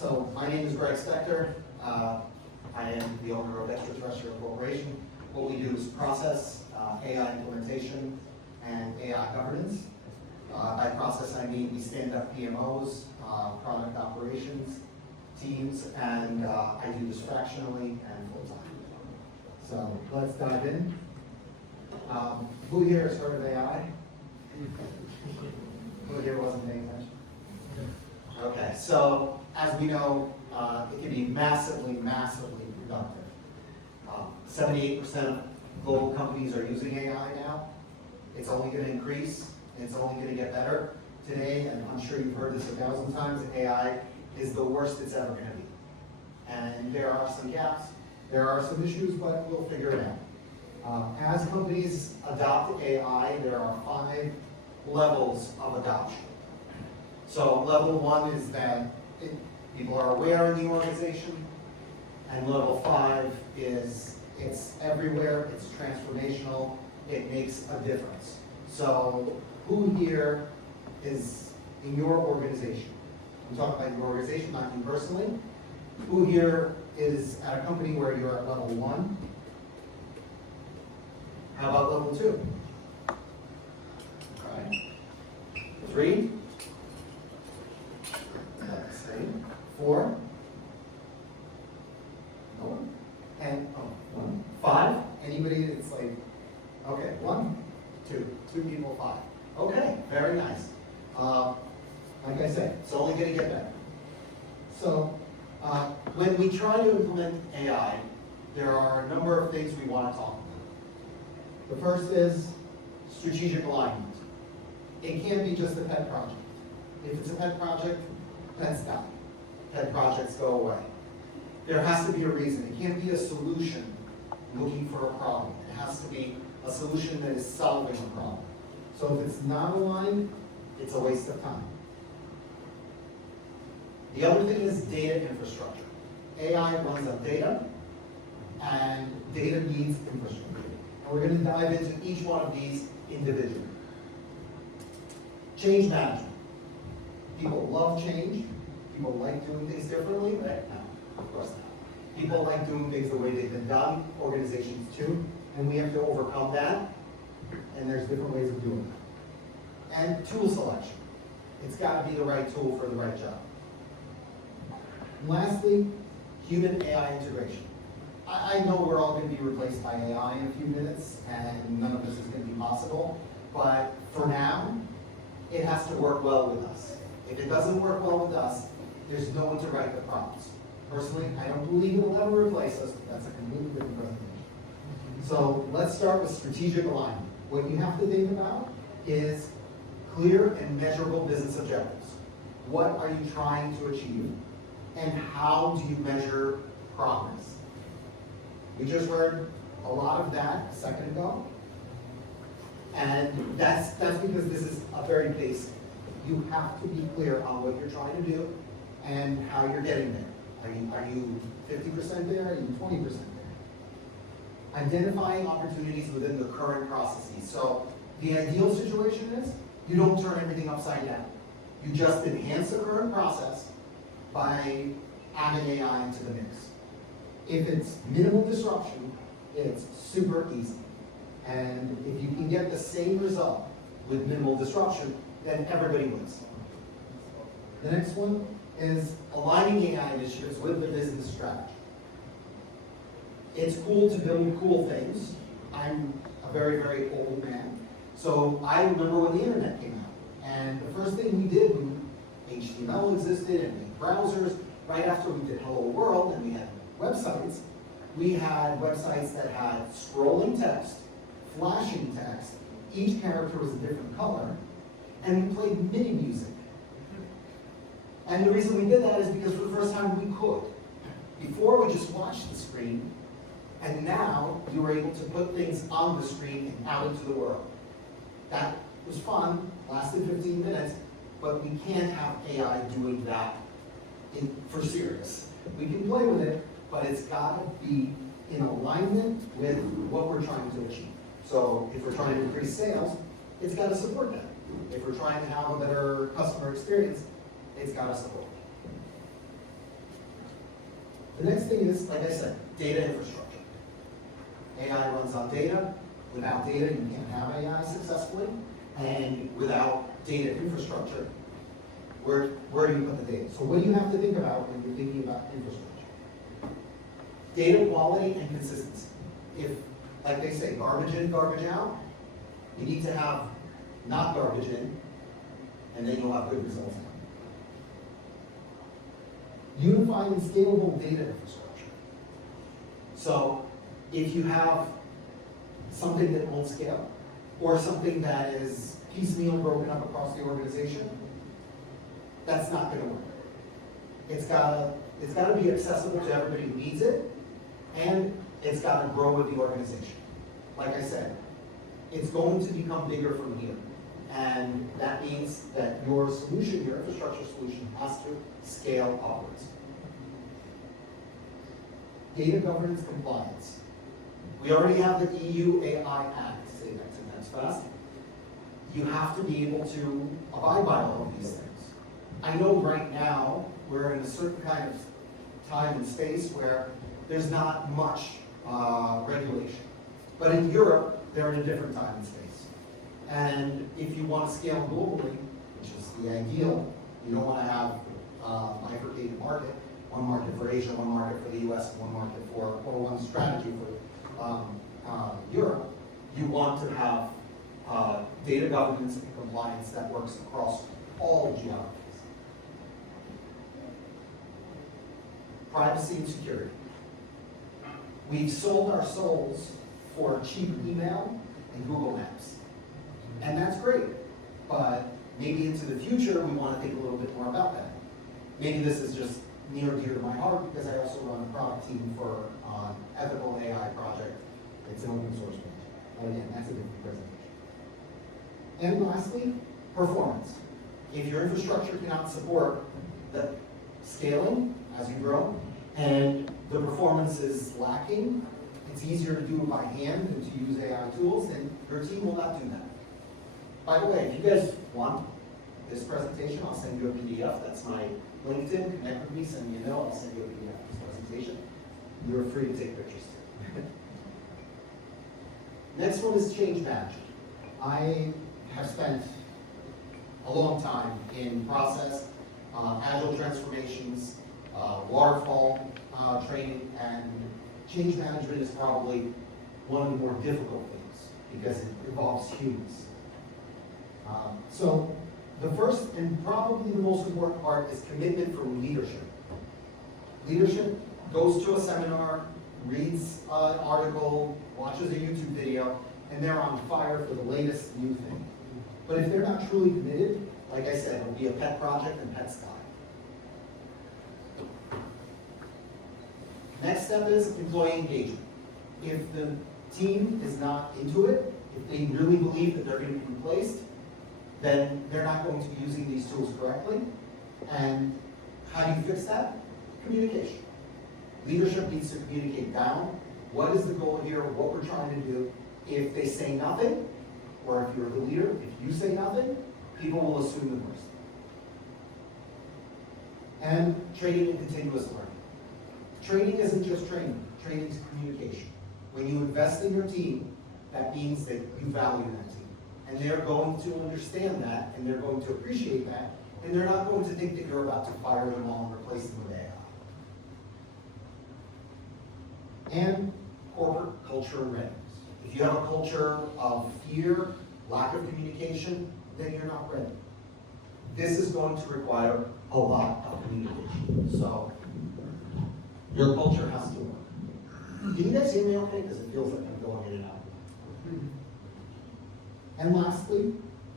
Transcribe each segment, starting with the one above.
So my name is Greg Spector. I am the owner of Extraterrestrial Corporation. What we do is process, AI implementation, and AI governance. By process, I mean we stand up PMOs, product operations teams, and I do this fractionally and full time. So let's dive in. Who here has heard of AI? Who here wasn't paying attention? Okay, so as we know, it can be massively productive. 78% of global companies are using AI now. It's only going to increase, and it's only going to get better. Today, and I'm sure you've heard this 1,000 times, AI is the worst it's ever going to be. And there are some gaps, there are some issues, but we'll figure it out. As companies adopt AI, there are 5 levels of adoption. So level 1 is that people are aware in the organization, and level 5 is it's everywhere, it's transformational, it makes a difference. So who here is in your organization? I'm talking about your organization, not you personally. Who here is at a company where you're at level 1? How about level 2? All right. 3? Let's see. 4? No one? And 1. 5? Anybody that's like, okay, 1, 2, 2 people, 5. Okay, very nice. Like I said, it's only going to get better. So when we try to implement AI, there are a number of things we want to talk about. The first is strategic alignment. It can't be just a pet project. If it's a pet project, pets die. Pet projects go away. There has to be a reason. It can't be a solution looking for a problem. It has to be a solution that is solving a problem. So if it's not aligned, it's a waste of time. The other thing is data infrastructure. AI runs on data, and data needs infrastructure. And we're going to dive into each one of these individually. Change management. People love change. People like doing things differently, right? No, of course not. People like doing things the way they've been done, organizations too, and we have to overcome that, and there's different ways of doing that. And tool selection. It's got to be the right tool for the right job. And lastly, human AI integration. I know we're all going to be replaced by AI in a few minutes, and none of this is going to be possible, but for now, it has to work well with us. If it doesn't work well with us, there's no one to write the prompts. Personally, I don't believe it will ever replace us, but that's a completely different presentation. So let's start with strategic alignment. What you have to think about is clear and measurable business objectives. What are you trying to achieve? And how do you measure progress? We just heard a lot of that a second ago. And that's because this is a very basic. You have to be clear on what you're trying to do and how you're getting there. Are you 50% there? Are you 20% there? Identifying opportunities within the current processes. So the ideal situation is you don't turn everything upside down. You just enhance the current process by adding AI into the mix. If it's minimal disruption, it's super easy. And if you can get the same result with minimal disruption, then everybody wins. The next one is aligning AI initiatives with the business strategy. It's cool to build cool things. I'm a very old man. So I remember when the internet came out. And the first thing we did when HTML existed and made browsers, right after we did Hello World and we had websites, we had websites that had scrolling text, flashing text, each character was a different color, and we played MIDI music. And the reason we did that is because for the first time we could. Before we just watched the screen, and now you were able to put things on the screen and out into the world. That was fun, lasted 15 minutes, but we can't have AI doing that for serious. We can play with it, but it's got to be in alignment with what we're trying to achieve. So if we're trying to increase sales, it's got to support that. If we're trying to have a better customer experience, it's got to support The next thing is, like I said, data infrastructure. AI runs on data. Without data, you can't have AI successfully. And without data infrastructure, where do you put the data? So what do you have to think about when you're thinking about infrastructure? Data quality and consistency. If, like they say, garbage in, garbage out, you need to have not garbage in, and then you'll have good results. Unified and scalable data infrastructure. So if you have something that won't scale, or something that is piecemeal broken up across the organization, that's not going to work. It's got to be accessible to everybody who needs it, and it's got to grow with the organization. Like I said, it's going to become bigger from here. And that means that your solution, your infrastructure solution, has to scale upwards. Data governance compliance. We already have the EU AI Act, say that 10 times fast. You have to be able to abide by all of these things. I know right now we're in a certain kind of time and space where there's not much regulation. But in Europe, they're in a different time and space. And if you want to scale globally, which is the ideal, you don't want to have a bifurcated market, one market for Asia, one market for the US, one market for, or one strategy for Europe. You want to have data governance and compliance that works across all geographies. Privacy and security. We've sold our souls for cheap email and Google Maps. And that's great, but maybe into the future we want to think a little bit more about that. Maybe this is just near and dear to my heart because I also run a product team for an ethical AI project. It's an open source project. But again, that's a different presentation. And lastly, performance. If your infrastructure cannot support the scaling as you grow, and the performance is lacking, it's easier to do it by hand than to use AI tools, then your team will not do that. By the way, if you guys want this presentation, I'll send you a PDF. That's my LinkedIn. Connect with me, send me a note, I'll send you a PDF of this presentation. You're free to take pictures too. Next one is change management. I have spent a long time in process, agile transformations, waterfall training, and change management is probably one of the more difficult things because it involves humans. So the first and probably the most important part is commitment from leadership. Leadership goes to a seminar, reads an article, watches a YouTube video, and they're on fire for the latest new thing. But if they're not truly committed, like I said, it'll be a pet project and pet sky. Next step is employee engagement. If the team is not into it, if they really believe that they're going to be replaced, then they're not going to be using these tools correctly. And how do you fix that? Communication. Leadership needs to communicate down. What is the goal here? What we're trying to do. If they say nothing, or if you're the leader, if you say nothing, people will assume the worst. And training and continuous learning. Training isn't just training. Training is communication. When you invest in your team, that means that you value that team. And they're going to understand that, and they're going to appreciate that, and they're not going to think that you're about to fire them all and replace them with AI. And corporate culture and readiness. If you have a culture of fear, lack of communication, then you're not ready. This is going to require a lot of communication. So your culture has to work. Can you guys hear me okay? Because it feels like I'm going in and out. And lastly,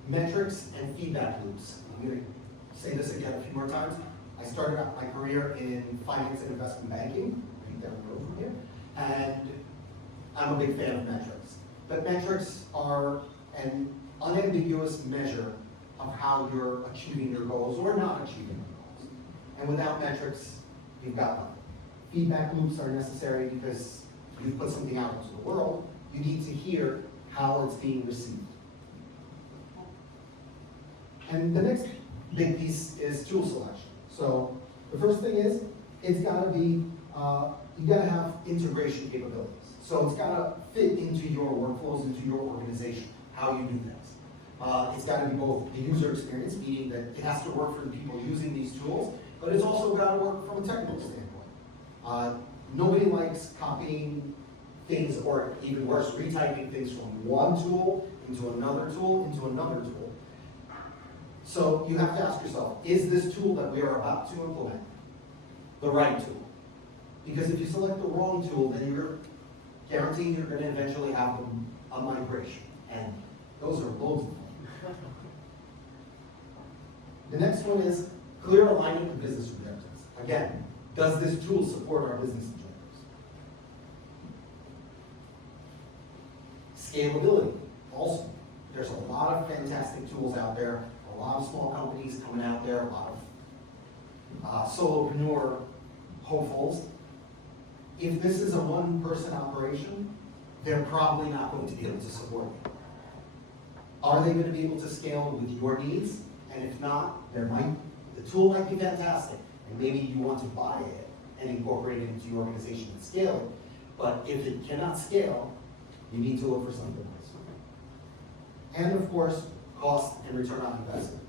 metrics and feedback loops. I'm going to say this again a few more times. I started out my career in finance and investment banking, right down the road from here, and I'm a big fan of metrics. But metrics are an unambiguous measure of how you're achieving your goals or not achieving your goals. And without metrics, you've got nothing. Feedback loops are necessary because you put something out into the world, you need to hear how it's being received. And the next big piece is tool selection. So the first thing is, it's got to be you gotta have integration capabilities. So it's gotta fit into your workflows, into your organization, how you do things. It's gotta be both the user experience, meaning that it has to work for the people using these tools, but it's also gotta work from a technical standpoint. Nobody likes copying things, or even worse, retyping things from one tool into another tool into another tool. So you have to ask yourself, is this tool that we are about to implement the right tool? Because if you select the wrong tool, then you're guaranteed you're going to eventually have a migration. And those are loads of them. The next one is clear alignment with business objectives. Again, does this tool support our business objectives? Scalability. Also, there's a lot of fantastic tools out there, a lot of small companies coming out there, a lot of solopreneur hopefuls. If this is a one-person operation, they're probably not going to be able to support it. Are they going to be able to scale with your needs? And if not, the tool might be fantastic, and maybe you want to buy it and incorporate it into your organization and scale it. But if it cannot scale, you need to look for something else. And of course, cost and return on investment.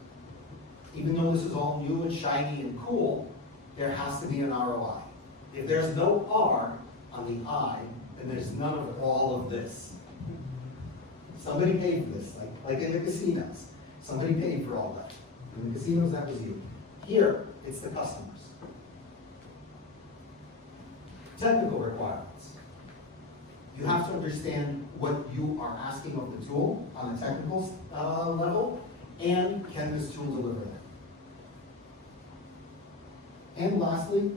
Even though this is all new and shiny and cool, there has to be an ROI. If there's no R on the I, then there's none of all of this. Somebody paid for this, like in the casinos. Somebody paid for all that. In the casinos, that was you. Here, it's the customers. Technical requirements. You have to understand what you are asking of the tool on a technical level, and can this tool deliver that? And lastly,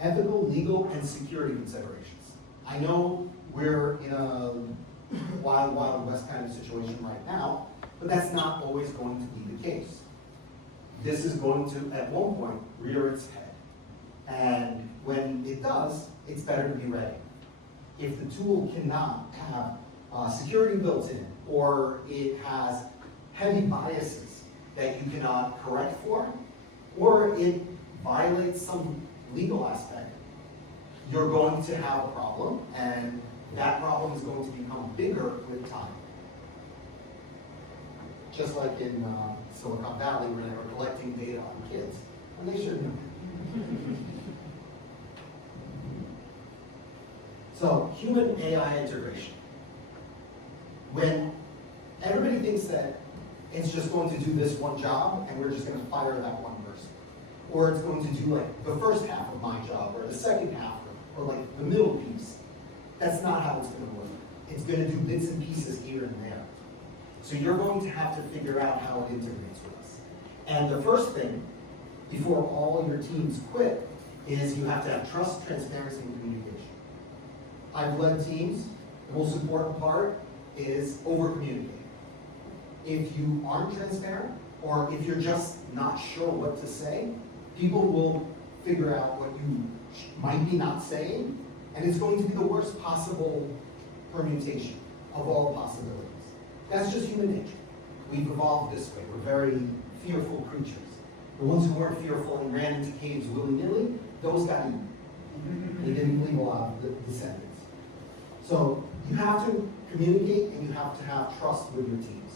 ethical, legal, and security considerations. I know we're in a wild, wild west kind of situation right now, but that's not always going to be the case. This is going to, at one point, rear its head. And when it does, it's better to be ready. If the tool cannot have security built in, or it has heavy biases that you cannot correct for, or it violates some legal aspect, you're going to have a problem, and that problem is going to become bigger with time. Just like in Silicon Valley, where they were collecting data on kids, and they shouldn't have. So, human AI integration. When everybody thinks that it's just going to do this one job, and we're just going to fire that one person, or it's going to do like the first half of my job, or the second half, or like the middle piece, that's not how it's going to work. It's going to do bits and pieces here and there. So you're going to have to figure out how it integrates with us. And the first thing, before all your teams quit, is you have to have trust, transparency, and communication. I've led teams. The most important part is over-communicating. If you aren't transparent, or if you're just not sure what to say, people will figure out what you might be not saying, and it's going to be the worst possible permutation of all possibilities. That's just human nature. We've evolved this way. We're very fearful creatures. The ones who weren't fearful and ran into caves willy-nilly, those got eaten. They didn't leave a lot of the descendants. So you have to communicate, and you have to have trust with your teams.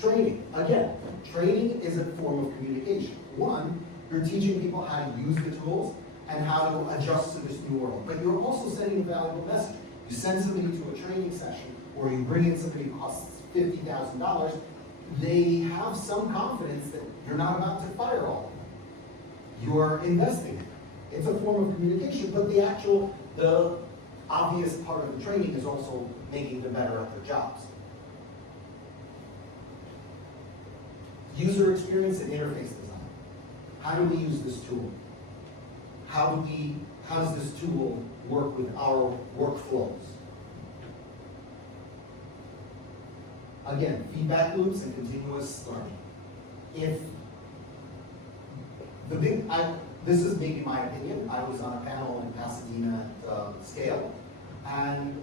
Training. Again, training is a form of communication. One, you're teaching people how to use the tools and how to adjust to this new world. But you're also sending a valuable message. You send somebody to a training session, or you bring in somebody who costs $50,000, they have some confidence that you're not about to fire all of them. You're investing in it. It's a form of communication, but the obvious part of the training is also making them better at their jobs. User experience and interface design. How do we use this tool? How does this tool work with our workflows? Again, feedback loops and continuous learning. This is maybe my opinion. I was on a panel in Pasadena at Scale, and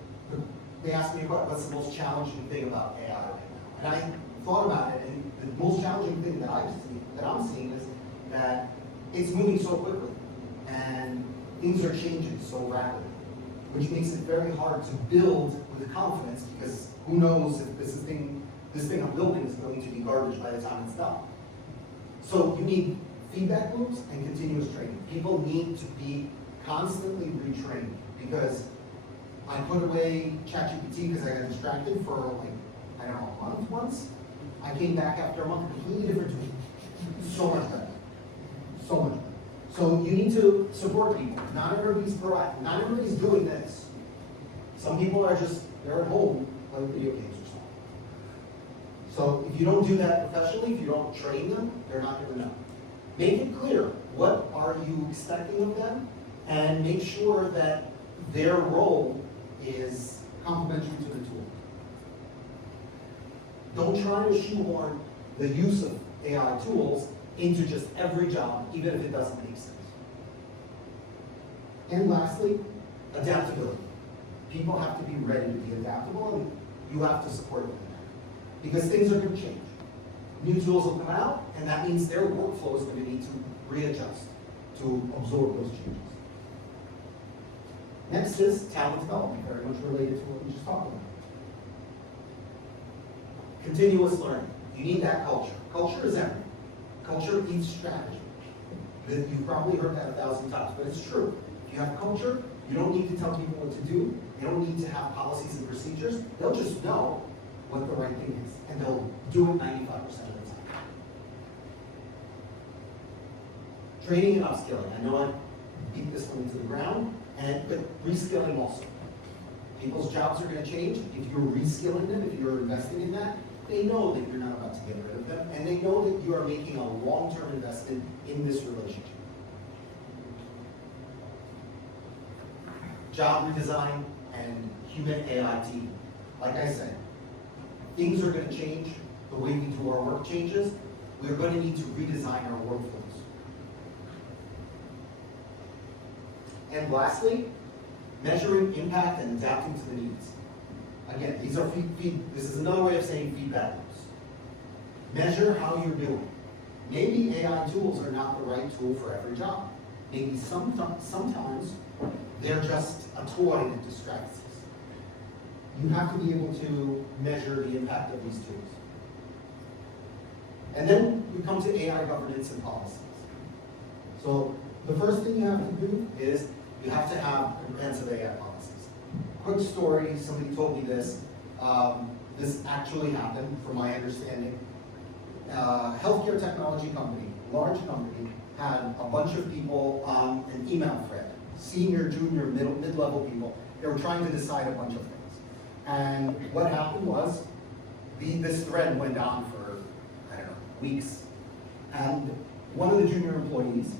they asked me what's the most challenging thing about AI right now. And I thought about it, and the most challenging thing that I'm seeing is that it's moving so quickly. And things are changing so rapidly, which makes it very hard to build with confidence, because who knows if this thing I'm building is going to be garbage by the time it's done. So you need feedback loops and continuous training. People need to be constantly retrained, because I put away ChatGPT because I got distracted for like, I don't know, a month once. I came back after a month, completely different tool. So much better. So much better. So you need to support people. Not everybody's proactive. Not everybody's doing this. Some people are just, they're at home playing video games or something. So if you don't do that professionally, if you don't train them, they're not going to know. Make it clear, what are you expecting of them? And make sure that their role is complementary to the tool. Don't try to shoehorn the use of AI tools into just every job, even if it doesn't make sense. And lastly, adaptability. People have to be ready to be adaptable, and you have to support them in that. Because things are going to change. New tools will come out, and that means their workflow is going to need to readjust to absorb those changes. Next is talent development, very much related to what we just talked about. Continuous learning. You need that culture. Culture is everything. Culture eats strategy. You've probably heard that 1,000 times, but it's true. If you have culture, you don't need to tell people what to do. You don't need to have policies and procedures. They'll just know what the right thing is, and they'll do it 95% of the time. Training and upskilling. I know I beat this one into the ground, but reskilling also. People's jobs are going to change. If you're reskilling them, if you're investing in that, they know that you're not about to get rid of them, and they know that you are making a long-term investment in this relationship. Job redesign and human AI team. Like I said, things are going to change. The way we do our work changes. We're going to need to redesign our workflows. And lastly, measuring impact and adapting to the needs. Again, these are this is another way of saying feedback loops. Measure how you're doing. Maybe AI tools are not the right tool for every job. Maybe sometimes they're just a toy that distracts us. You have to be able to measure the impact of these tools. And then we come to AI governance and policies. So the first thing you have to do is you have to have comprehensive AI policies. Quick story, somebody told me this. This actually happened, from my understanding. Healthcare technology company, large company, had a bunch of people on an email thread, senior, junior, mid-level people. They were trying to decide a bunch of things. And what happened was, this thread went on for, I don't know, weeks. And one of the junior employees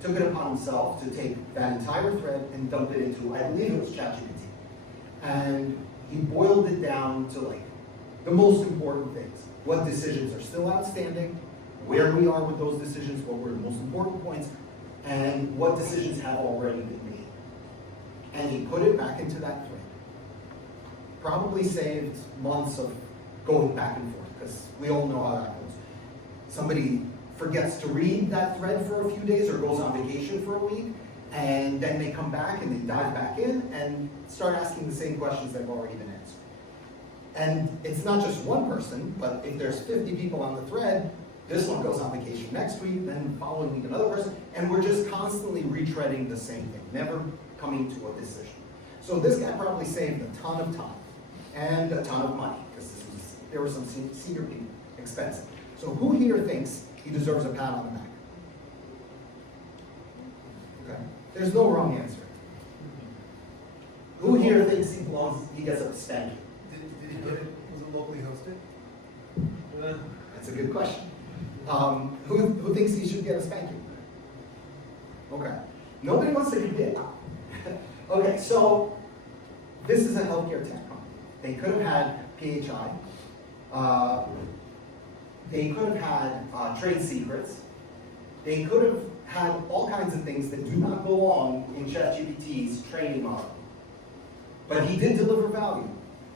took it upon himself to take that entire thread and dump it into, I believe it was ChatGPT. And he boiled it down to like the most important things. What decisions are still outstanding, where we are with those decisions, what were the most important points, and what decisions have already been made. And he put it back into that thread. Probably saved months of going back and forth, because we all know how that goes. Somebody forgets to read that thread for a few days or goes on vacation for a week, and then they come back and they dive back in and start asking the same questions that have already been answered. And it's not just one person, but if there's 50 people on the thread, this one goes on vacation next week, then following week another person, and we're just constantly retreading the same thing, never coming to a decision. So this guy probably saved a ton of time and a ton of money, because there were some senior people, expensive. So who here thinks he deserves a pat on the back? Okay. There's no wrong answer. Who here thinks he gets a spanking? Did he get it? Was it locally hosted? That's a good question. Who thinks he should get a spanking? Okay. Nobody wants to commit. Okay, so this is a healthcare tech company. They could have had PHI. They could have had trade secrets. They could have had all kinds of things that do not belong in ChatGPT's training model. But he did deliver value.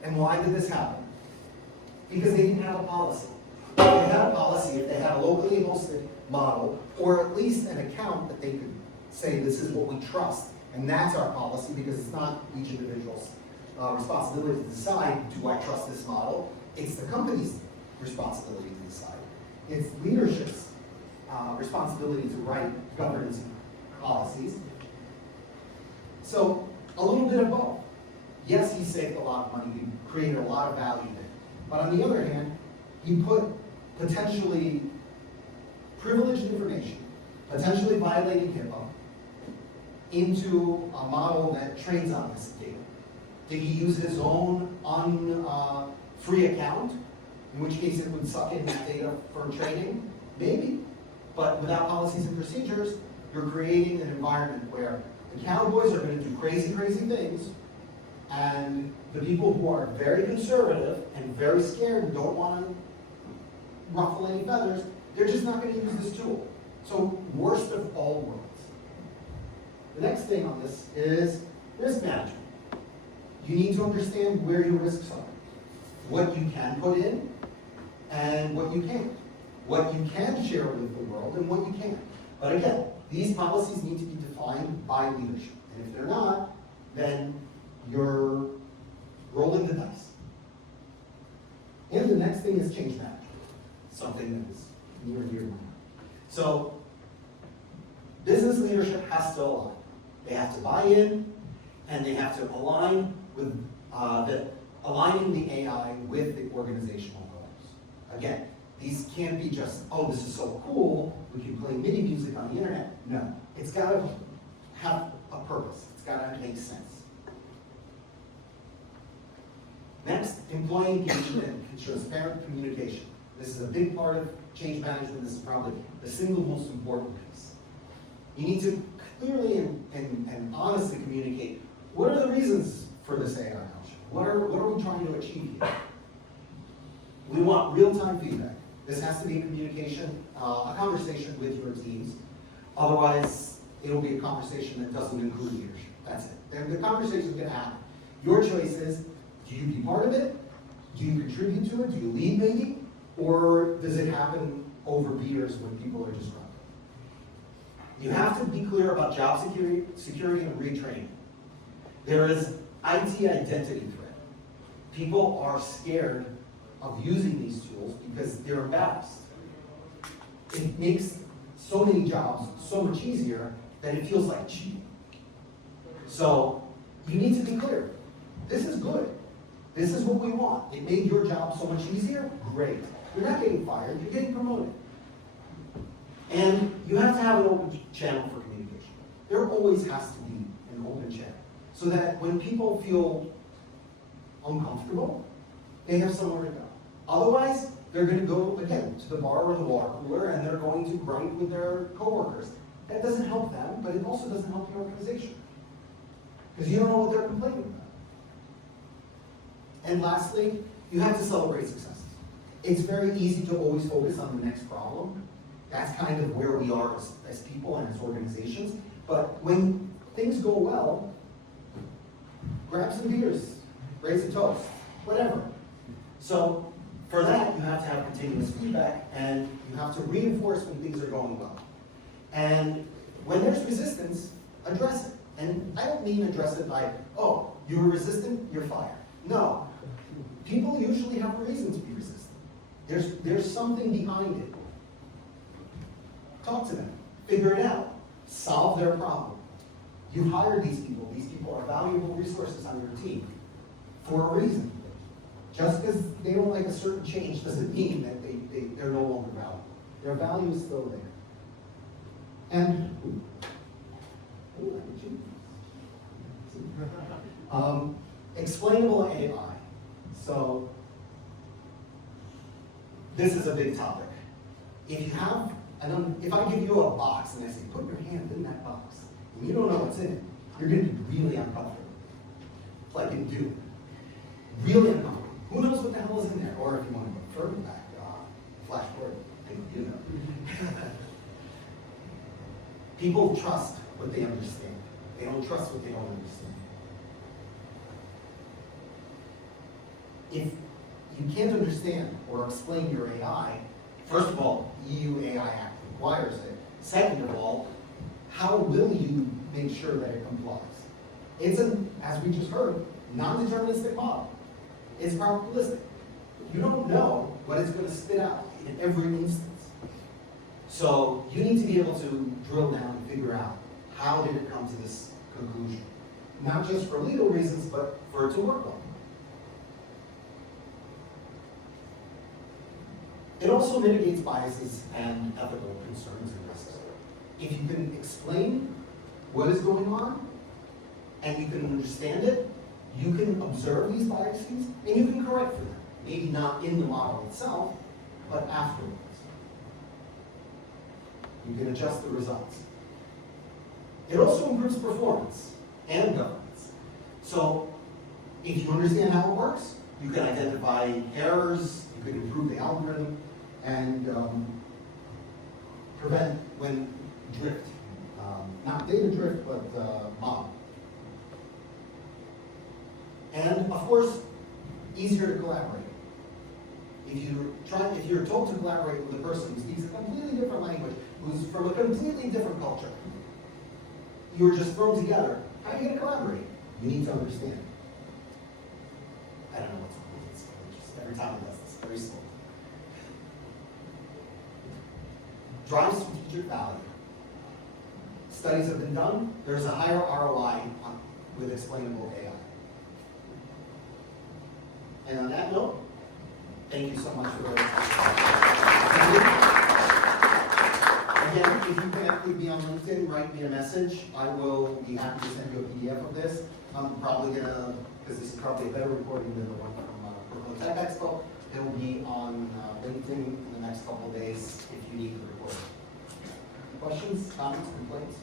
And why did this happen? Because they didn't have a policy. If they had a policy, if they had a locally hosted model, or at least an account that they could say, this is what we trust, And that's our policy, because it's not each individual's responsibility to decide, do I trust this model? It's the company's responsibility to decide. It's leadership's responsibility to write governance policies. So, a little bit of both. Yes, he saved a lot of money, he created a lot of value there. But on the other hand, he put potentially privileged information, potentially violating HIPAA, into a model that trains on this data. Did he use his own free account, in which case it would suck in that data for training? Maybe. But without policies and procedures, you're creating an environment where the cowboys are going to do crazy, crazy things, and the people who are very conservative and very scared and don't want to ruffle any feathers, they're just not going to use this tool. So, worst of all worlds. The next thing on this is risk management. You need to understand where your risks are, what you can put in, and what you can't. What you can share with the world and what you can't. But again, these policies need to be defined by leadership. And if they're not, then you're rolling the dice. And the next thing is change management, something that is near and dear to my heart. So, business leadership has to align. They have to buy in, and they have to align with aligning the AI with the organizational goals. Again, these can't be just, oh, this is so cool, we can play MIDI music on the internet. No, it's got to have a purpose. It's got to make sense. Next, employee engagement and transparent communication. This is a big part of change management. This is probably the single most important piece. You need to clearly and honestly communicate, what are the reasons for this AI option? What are we trying to achieve here? We want real-time feedback. This has to be a communication, a conversation with your teams. Otherwise, it'll be a conversation that doesn't include leadership. That's it. The conversation's going to happen. Your choice is, do you be part of it? Do you contribute to it? Do you lead maybe? Or does it happen over beers when people are just grumpy? You have to be clear about job security and retraining. There is IT identity threat. People are scared of using these tools because they're embarrassed. It makes so many jobs so much easier that it feels like cheating. So you need to be clear. This is good. This is what we want. It made your job so much easier? Great. You're not getting fired, you're getting promoted. And you have to have an open channel for communication. There always has to be an open channel, so that when people feel uncomfortable, they have somewhere to go. Otherwise, they're going to go, again, to the bar or the water cooler, and they're going to grind with their coworkers. That doesn't help them, but it also doesn't help the organization, because you don't know what they're complaining about. And lastly, you have to celebrate successes. It's very easy to always focus on the next problem. That's kind of where we are as people and as organizations. But when things go well, grab some beers, raise a toast, whatever. So for that, you have to have continuous feedback, and you have to reinforce when things are going well. And when there's resistance, address it. And I don't mean address it by, oh, you were resistant, you're fired. No. People usually have a reason to be resistant. There's something behind it. Talk to them. Figure it out. Solve their problem. You hire these people. These people are valuable resources on your team for a reason. Just because they don't like a certain change doesn't mean that they're no longer valuable. Their value is still there. And explainable AI. So this is a big topic. If you have, if I give you a box and I say, put your hand in that box, and you don't know what's in it, you're going to be really uncomfortable. Like in Doom. Really uncomfortable. Who knows what the hell is in there? Or if you want to go further back, Flash forward, you know. People trust what they understand. They don't trust what they don't understand. If you can't understand or explain your AI, first of all, EU AI Act requires it. Second of all, how will you make sure that it complies. It's as we just heard, non-deterministic model. It's probabilistic. You don't know what it's going to spit out in every instance. So you need to be able to drill down and figure out how did it come to this conclusion. Not just for legal reasons, but for it to work well. It also mitigates biases and ethical concerns and risks. If you can explain what is going on, and you can understand it, you can observe these biases, and you can correct for them. Maybe not in the model itself, but afterwards. You can adjust the results. It also improves performance and governance. So, if you understand how it works, you can identify errors, you can improve the algorithm, and prevent when drift. Not data drift, but model. And of course, easier to collaborate. If you're told to collaborate with a person who speaks a completely different language, who's from a completely different culture, you're just thrown together, how are you going to collaborate? You need to understand. I don't know what's cool. It's just every time it does this, very slow. Drive strategic value. Studies have been done. There's a higher ROI with explainable AI. And on that note, thank you so much for Again, if you connect with me on LinkedIn, write me a message. I will be happy to send you a PDF of this. I'm probably gonna, because this is probably a better recording than the one from Brooklyn Tech Expo. It will be on LinkedIn in the next couple of days if you need the recording. Questions, comments, complaints?